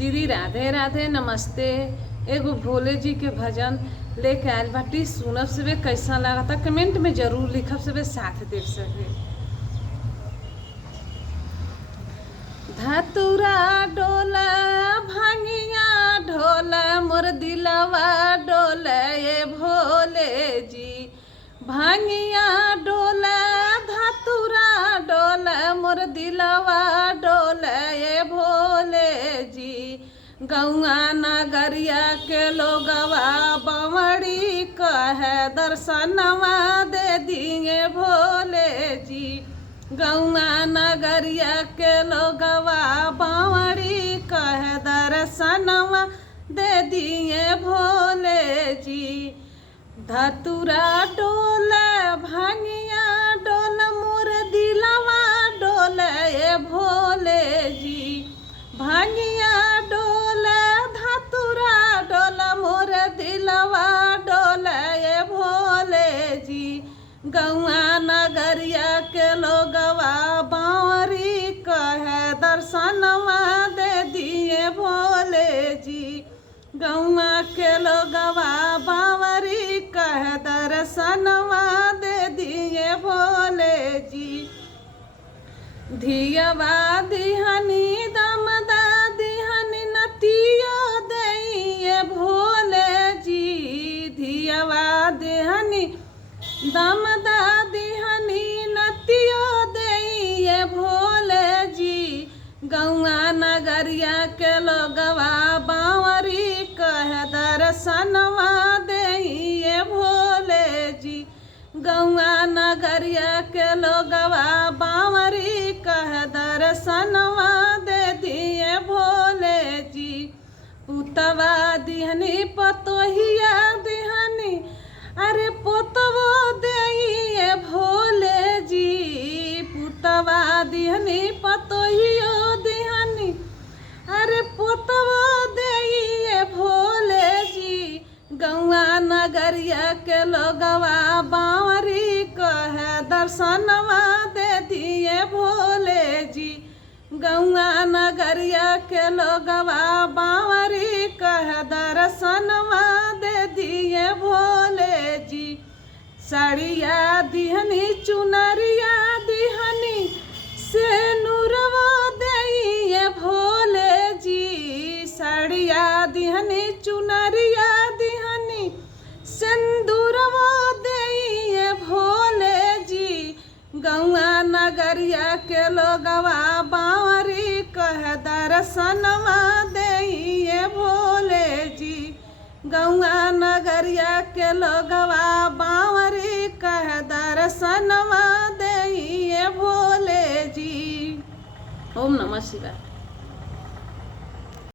श्री राधे राधे नमस्ते। एगो भोले जी के भजन लेके आयल बाटी। सुनब से कैसा लगा था कमेंट में जरूर लिखब से साथ दे सके। धतुरा डोला भांगिया ढोला मोर दिलवा डोला ये भोले जी। भांगिया डोला धतुरा डोला मोर दिलवा डोला ये भोले जी। गौआ नगरिया के लोगवा बमड़ी कहे दर्शनवा दे दिए भोले जी। गौआ नगरिया के लोगवा बावड़ी कहे दर्शनवा दे दिए भोले जी। धतुरा डोला भांगिया डोला मोर दिलवा डोला ये भोले जी। भांगिया डोला धतुरा डोला मोर दिलवा डोला ये भोले जी। गौआ नगरिया के लोगवा बावरी कहे दर्शनवा दे दिए भोले जी। गौआ के लोगवा बावरी कहे दर्शनवा दे दिए भोले जी। धियवा दिहनी दमदा दिहनी नतिया दइए भोले जी। धियवा दिहनी दमदा दिहनी नतिया दइए भोले जी। गौआ नगरिया के लोगवा बावरी कहे दर्शनवा दइए भोले जी। गौआ नगरिया के लोगवा बावरी कहे दर्शनवा दे दिए भोले जी। पुतवा दिहनी पतोहिया दिहनी अरे पोतवो दिए भोले जी। पुतवा दिहनी पतोहियो दिहनी अरे पोतवो दिए भोले जी। गौआ नगरिया के लोगवा बावरी कहे दर्शनवा दे दिए भोले जी। गौआ नगरिया के लोगवा बावरी कहे दर्शनवा दे दिए भोले जी। साड़िया दिहनी चुनरिया दिहनी से नूरवा दिए भोले जी। साड़िया दिहनी चुनरिया दिहनी सिंदूरवा दिए भोले जी। गौआ नगरिया के लोगवा बावरी कहे दर्शनवा दिए भोले जी। गौआ नगरिया के लोगवा बावरी कहे दर्शनवा दिए भोले जी। ओम नमः शिवाय।